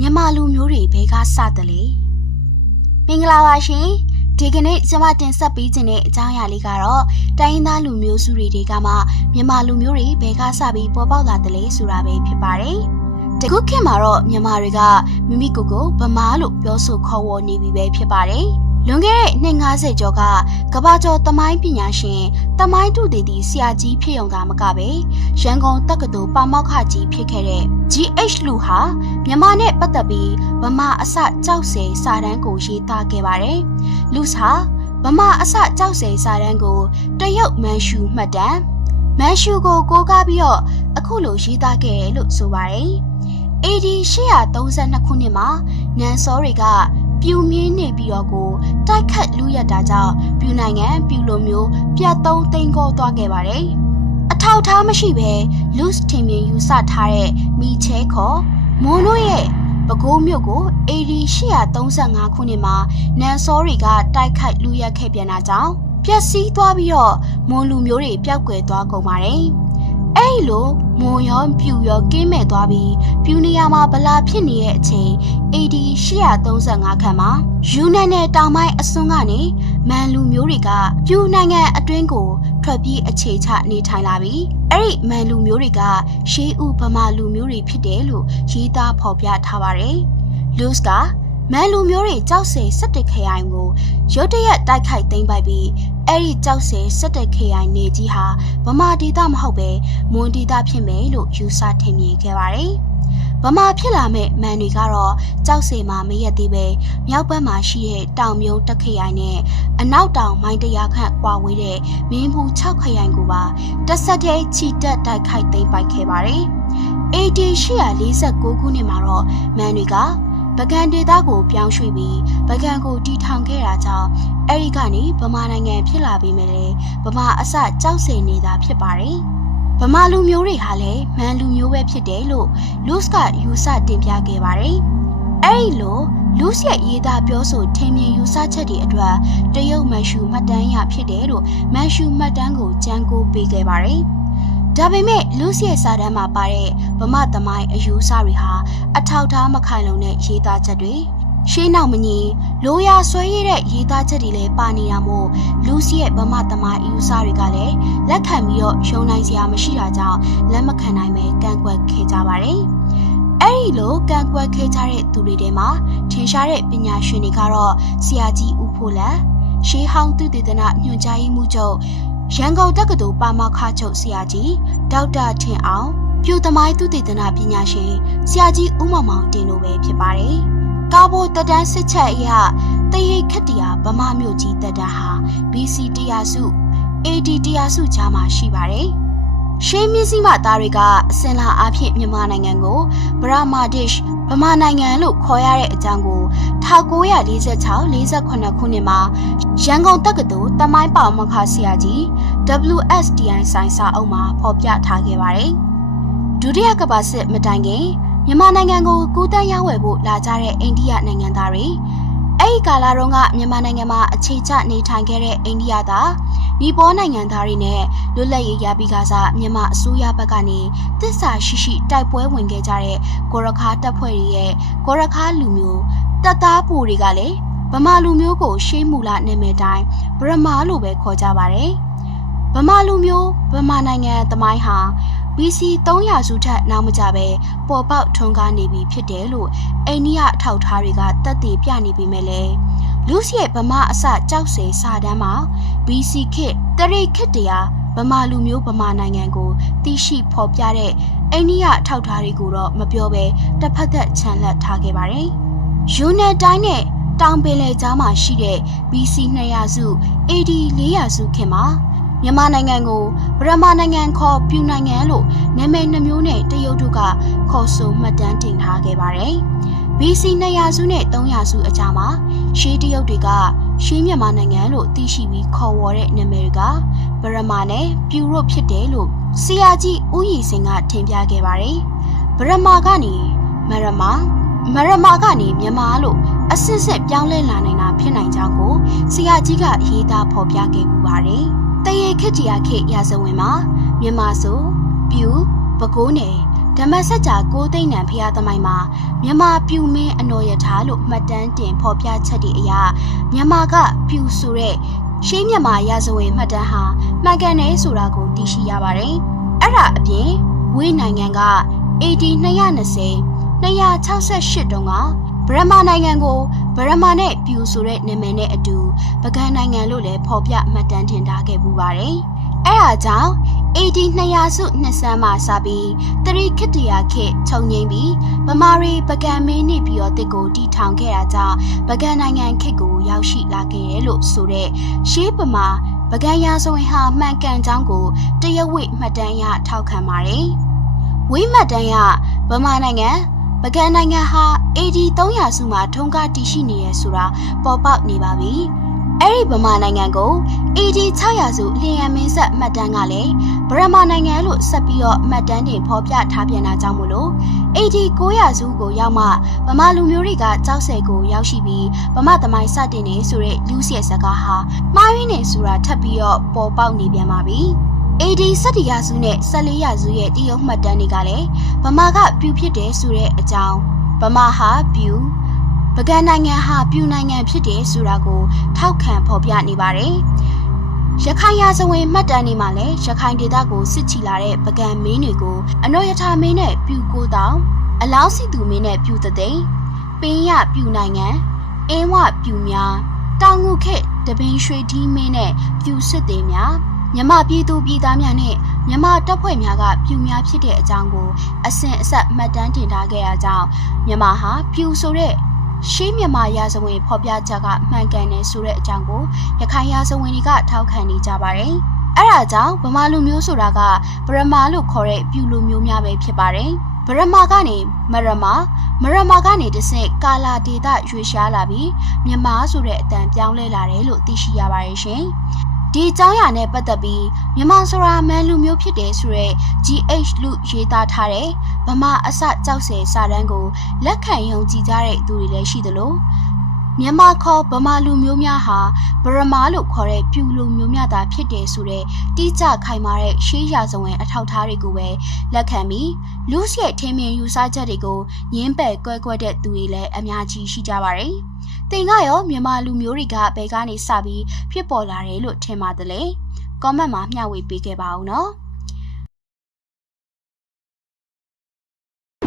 မြန်မာလူမျိုးတွေဘဲကစတယ်လေမင်္ဂလာပါရှင်ဒီကနေ့ကျွန်မတင်ဆက်ပေးခြင်းတဲ့အကြောင်းအရာလေးကတော့တိုင်းရင်းသားလူမျိုးစုတွေကမှမြန်မာလူမျိုးတွေဘဲကစပြီးပေါ်ပေါက်လာတယ်လေဆိုတာပဲဖြစ်ပါတယ်တခုခေတ်မှာတော့မြန်မာတွေကမိမိကိုယ်ကိုဗမာလို့ပြောဆိုခေါ်ဝေါ်နေပြီပဲဖြစ်ပါတယ်လွန်ခဲ့တဲ့နှစ်50ကျော်ကကမ္ဘာကျော်သမိုင်းပညာရှင်သမိုင်းတုတေတီဆရာကြီးဖြစ်ုံကမကပဲရန်ကုန်တက္ကသိုလ်ပါမောက္ခကြီးဖြစ်ခဲ့တဲ့ GH လူဟာမြန်မာနဲ့ပတ်သက်ပြီးဗမာအစကြောက်စဲစာတမ်းကိုရေးသားခဲ့ပါတယ်။လူစာဗမာအစကြောက်စဲစာတမ်းကိုတရုတ်မန်ရှူမှတ်တမ်းမန်ရှူကိုကိုးကားပြီးတော့အခုလိုရေးသားခဲ့တယ်လို့ဆိုပါတယ်။ AD 832ခုနှစ်မှာနန်စောတွေကပြူမြင်းနေပြီးတော့ကိုတိုက်ခတ်လူရတာကြောင့်ပြူနိုင်ငံပြူလိုမျိုးပြတ်သုံးသိန်းကောသွားခဲ့ပါတယ်။အထောက်ထားမရှိဘဲလူစ်ထင်မြင်ယူဆထားတဲ့မိချဲခေါ်မွန်တို့ရဲ့ပဲခူးမြို့ကို AD 835ခုနှစ်မှာနန်စောတွေကတိုက်ခတ်လူရက်ခဲ့ပြန်တာကြောင့်ပျက်စီးသွားပြီးတော့မွန်လူမျိုးတွေပျောက်ကွယ်သွားကုန်ပါတယ်။အဲ့လိုမွန်ရောပြူရောကင်းမဲ့သွားပြီးပြူနေရမှာဗလာဖြစ်နေတဲ့အချိန် AD 835ခန့်မှာယူနန်နဲ့တောင်ပိုင်းအစွန်းကနေမန်လူမျိုးတွေကပြူနိုင်ငံအတွင်းကိုထွက်ပြေးအခြေချနေထိုင်လာပြီးအဲ့ဒီမန်လူမျိုးတွေကရှေးဦးဗမာလူမျိုးတွေဖြစ်တယ်လို့ရေးသားဖော်ပြထားပါတယ်။လူစ်ကမန်လူမျိုးတွေကြောက်စဲ17ခရိုင်ကိုရုတ်တရက်တိုက်ခိုက်သိမ်းပိုက်ပြီးအဲ့ဒီကြောက်စဲ17ခရိုင်နေကြီးဟာဗမာဒေသမဟုတ်ပဲမွန်ဒေသဖြစ်မယ်လို့ယူဆထင်မြင်ခဲ့ပါတယ်။ဗမာဖြစ်လာမဲ့မန်တွေကတော့ကြောက်စဲမှာမရက်သေးပဲမြောက်ဘက်မှာရှိတဲ့တောင်မြုံတက်ခရိုင်နဲ့အနောက်တောင်မိုင်း100ခန့်ကွာဝေးတဲ့မင်းဘူး6ခရိုင်ကိုပါတက်ဆက်တဲ့ချီတက်တိုက်ခိုက်သိမ်းပိုက်ခဲ့ပါတယ်။ AD 849ခုနှစ်မှာတော့မန်တွေကပကံဒေသကိုပြောင်းရွှေ့ပြီးပကံကိုတီထောင်ခဲ့တာကြောင့်အဲ့ဒီကနေဗမာနိုင်ငံဖြစ်လာပြီးမယ်လေဗမာအစကြောက်စင်နေတာဖြစ်ပါတယ်ဗမာလူမျိုးတွေဟာလည်းမန်လူမျိုးပဲဖြစ်တယ်လို့လူစ်ကယူဆတင်ပြခဲ့ပါတယ်အဲ့ဒီလိုလူစ်ရဲ့ရေးသားပြောဆိုထင်မြင်ယူဆချက်တွေအတွက်တရုတ်မန်ရှူမှတ်တမ်းရဖြစ်တယ်လို့မန်ရှူမှတ်တမ်းကိုကြံကိုပေးခဲ့ပါတယ်ဒါပေမဲ့လူစီရဲ့စာတမ်းမှာပါတဲ့ဗမာသမိုင်းအယူဆတွေဟာအထောက်ထားမခိုင်လုံတဲ့ရေးသားချက်တွေရှေးနောက်မညီလိုရာဆွဲရတဲ့ရေးသားချက်တွေလည်းပါနေတာမို့လူစီရဲ့ဗမာသမိုင်းအယူဆတွေကလည်းလက်ခံပြီးတော့ယုံနိုင်စရာမရှိတာကြောင့်လက်မခံနိုင်ပဲကန့်ကွက်ခဲ့ကြပါတယ်။အဲ့ဒီလိုကန့်ကွက်ခဲ့ကြတဲ့သူတွေထဲမှာထင်ရှားတဲ့ပညာရှင်တွေကတော့ဆရာကြီးဦးဖိုးလန်ရှေးဟောင်းသုတေသနညွှန်ကြားရေးမှူးချုပ်ရန်ကုန်တက္ကသိုလ်ပါမောက္ခချုပ်ဆရာကြီးဒေါက်တာထင်အောင်ပြူသမိုင်းသုတေသနပညာရှင်ဆရာကြီးဦးမောင်မောင်တင်တို့ပဲဖြစ်ပါတယ်။ကာဘိုတက်တန်းစစ်ချက်အရတရိတ်ခက်တရာဗမာမြို့ကြီးတက်တန်းဟာ BC 100စု AD 100စုကြားမှာရှိပါတယ်။ရှေးမြင့်စီမသားတွေကအစင်လာအဖြစ်မြန်မာနိုင်ငံကိုဗရာမာဒစ်ဗမာနိုင်ငံလို့ခေါ်ရတဲ့အကြောင်းကို1946-48ခုနှစ်မှာရန်ကုန်တက္ကသိုလ်တမိုင်းပါမောက္ခဆရာကြီး WSDI ဆိုင်စာအုပ်မှာဖော်ပြထားခဲ့ပါတယ်။ဒုတိယကမ္ဘာစစ်မတိုင်ခင်မြန်မာနိုင်ငံကိုကူးတန်းရောက်ဝယ်ဖို့လာကြတဲ့အိန္ဒိယနိုင်ငံသားတွေအဲ့ဒီကာလတုန်းကမြန်မာနိုင်ငံမှာအခြေချနေထိုင်ခဲ့တဲ့အိန္ဒိယသားနီပေါနိုင်ငံသားတွေနဲ့လွတ်လပ်ရေးရပြီးကစားမြန်မာအစိုးရဘက်ကနေသစ္စာရှိရှိတိုက်ပွဲဝင်ခဲ့ကြတဲ့ကိုရခါတပ်ဖွဲ့တွေရဲ့ကိုရခါလူမျိုးတပ်သားပူတွေကလည်းဗမာလူမျိုးကိုရှေးမူလနာမည်တိုင်းဗရမာလို့ပဲခေါ်ကြပါတယ်။ဗမာလူမျိုးဗမာနိုင်ငံသမိုင်းဟာ BC 300စုထက်နောက်မကြပဲပေါ်ပေါက်ထွန်းကားနေပြီဖြစ်တယ်လို့အိန္ဒိယအထောက်ထားတွေကသက်သေပြနေပေမဲ့လည်းလူစီရဲ့ဗမာအစကြောက်စဲစာတမ်းမှာ BC ခေတ်တရိတ်ခေတ်တရာဗမာလူမျိုးဗမာနိုင်ငံကိုသိရှိဖော်ပြတဲ့အိန္ဒိယအထောက်ထားတွေကိုတော့မပြောဘဲတစ်ဖက်သက်ခြံလက်ထားခဲ့ပါတယ်။ယူနန်တိုင်းနဲ့တောင်ပင်လယ်ကြားမှာရှိတဲ့ BC 200စု AD 400စုခေတ်မှာမြန်မာနိုင်ငံကိုဗရမာနိုင်ငံခေါ်ပြူနိုင်ငံလို့နာမည်နှမျိုးနဲ့တရုတ်တို့ကခေါ်ဆိုမှတ်တမ်းတင်ထားခဲ့ပါတယ်။ BC 200စုနဲ့300စုအကြားမှာရှေးတရုတ်တွေကရှေးမြန်မာနိုင်ငံလို့သိရှိပြီးခေါ်ဝေါ်တဲ့နာမည်တွေကဗရမာနဲ့ပြူတို့ဖြစ်တယ်လို့ဆရာကြီးဦးရည်စင်ကထင်ပြခဲ့ပါတယ်။ဗရမာကနေမရမာကနေမြန်မာလို့အစစ်စစ်ပြောင်းလဲလာနိုင်တာဖြစ်နိုင်ကြောင်းကိုဆရာကြီးကရေးသားဖော်ပြခဲ့ပူပါတယ်။တရေခက်တရာခေတ်ရာဇဝင်မှာမြန်မာဆိုပြူပဲခူးနယ် ဓမ္မစကြာကိုသိန်းနံဖျားသမိုင်းမှာမြန်မာပြူမင်းအနော်ရထားလို့မှတ်တမ်းတင်ဖော်ပြချက်တွေအရမြန်မာကပြူဆိုတဲ့ရှေးမြန်မာရာဇဝင်မှတ်တမ်းဟာမှန်ကန်တယ်ဆိုတာကိုသိရှိရပါတယ်။အဲ့ဒါအပြင်ဝေးနိုင်ငံက AD 220 268တုန်းကဗရမာနိုင်ငံကိုဗရမာနဲ့ပြူဆိုတဲ့နာမည်နဲ့အတူပကံနိုင်ငံလို့လည်းဖော်ပြမှတ်တမ်းတင်ထားခဲ့ပူပါတယ်။အဲ့ဒါကြောင့် AD 200စုနှစ်ဆန်းမှာစပြီးတရိခိတ္တရာခေတ်ချုပ်ငိမ့်ပြီးဗမာရီပကံမင်းနေပြီးတော့တစ်ကိုတီထောင်ခဲ့တာကြောင့်ပကံနိုင်ငံခေတ်ကိုရောက်ရှိလာခဲ့တယ်လို့ဆိုတဲ့ရှေးဗမာပကံရာဇဝင်ဟာမှန်ကန်ကြောင်းကိုတရားဝိမှတ်တမ်းအရထောက်ခံပါတယ်။ဝိမှတ်တမ်းအရဗမာနိုင်ငံပကံနိုင်ငံဟာ AD 300စုမှာထုံးကားတည်ရှိနေရဆိုတာပေါ်ပေါက်နေပါပြီ။အဲ့ဒီဗမာနိုင်ငံကို AD 600စုလျင်ရမင်းဆက်မှတ်တမ်းကလည်းဗရမာနိုင်ငံလို့ဆက်ပြီးတော့မှတ်တမ်းတင်ဖော်ပြထားပြန်တာကြောင့်မို့လို့ AD 900စုကိုရောက်မှဗမာလူမျိုးတွေကကြောက်ဆယ်ကိုရောက်ရှိပြီးဗမာသမိုင်းစတင်နေဆိုတဲ့လူစီရဲ့စကားဟာမှားရင်းနေဆိုတာထပ်ပြီးတော့ပေါ်ပေါက်နေပြန်ပါပြီ။ AD 17ရာစုနဲ့14ရာစုရဲ့တရုတ်မှတ်တမ်းတွေကလည်းဗမာကပြူဖြစ်တယ်ဆိုတဲ့အကြောင်းဗမာဟာပြူပကံနိုင်ငံဟာပြူနိုင်ငံဖြစ်တယ်ဆိုတာကိုထောက်ခံဖော်ပြနေပါတယ်။ရခိုင်ရာဇဝင်မှတ်တမ်းတွေမှာလည်းရခိုင်ဒေသကိုစစ်ချီလာတဲ့ပကံမင်းတွေကိုအနော်ရထာမင်းနဲ့ပြူကိုတောင်အလောင်းစီသူမင်းနဲ့ပြူတဲ့သိန်းပင်းရပြူနိုင်ငံအင်းဝပြူများတောင်ငုခေတပင်းရွှေဒီမင်းနဲ့ပြူစစ်သေးများမြမပြည်သူပြည်သားများနဲ့မြမတပ်ဖွဲ့များကပြူများဖြစ်တဲ့အကြောင်းကိုအစဉ်အဆက်မှတ်တမ်းတင်ထားခဲ့ရကြောင်းမြမဟာပြူဆိုတဲ့ရှေးမြန်မာရာဇဝင်ဖော်ပြချက်ကမှန်ကန်တယ်ဆိုတဲ့အကြောင်းကိုရခိုင်ရာဇဝင်တွေကထောက်ခံနေကြပါတယ်။အဲ့ဒါကြောင့်ဗမာလူမျိုးဆိုတာကဗရမာလို့ခေါ်တဲ့ပြူလူမျိုးများပဲဖြစ်ပါတယ်။ဗရမာကနေမရမာကနေတစ်ဆင့်ကာလာဒေသရွေရှားလာပြီးမြန်မာဆိုတဲ့အတန်ပြောင်းလဲလာတယ်လို့သိရှိရပါတယ်ရှင်။ဒီအကြောင်းအရာနဲ့ပတ်သက်ပြီးမြန်မာဆိုတာမန်လူမျိုးဖြစ်တယ်ဆိုရဲ GH လူရေးသားထားတဲ့ဗမာအစကြောက်ဆယ်စာတမ်းကိုလက်ခံယုံကြည်ကြတဲ့သူတွေလည်းရှိသလိုမြန်မာခေါ်ဗမာလူမျိုးများဟာဗရမာလို့ခေါ်တဲ့ပြူလူမျိုးများသာဖြစ်တယ်ဆိုတဲ့တိကျခိုင်မာတဲ့ရှေးရာဇဝင်အထောက်အထားတွေကိုပဲလက်ခံပြီးလူ့ရဲ့ထင်မြင်ယူဆချက်တွေကိုညှင်းပယ်ကွဲကွဲတဲ့သူတွေလည်းအများကြီးရှိကြပါတယ်။တင်ကရောမြန်မာလူမျိုးတွေကဘယ်ကနေစပြီးဖြစ်ပေါ်လာတယ်လို့ထင်ပါတယ်လေ။ comment မှာမျှဝေပေးခဲ့ပါဦးနော်။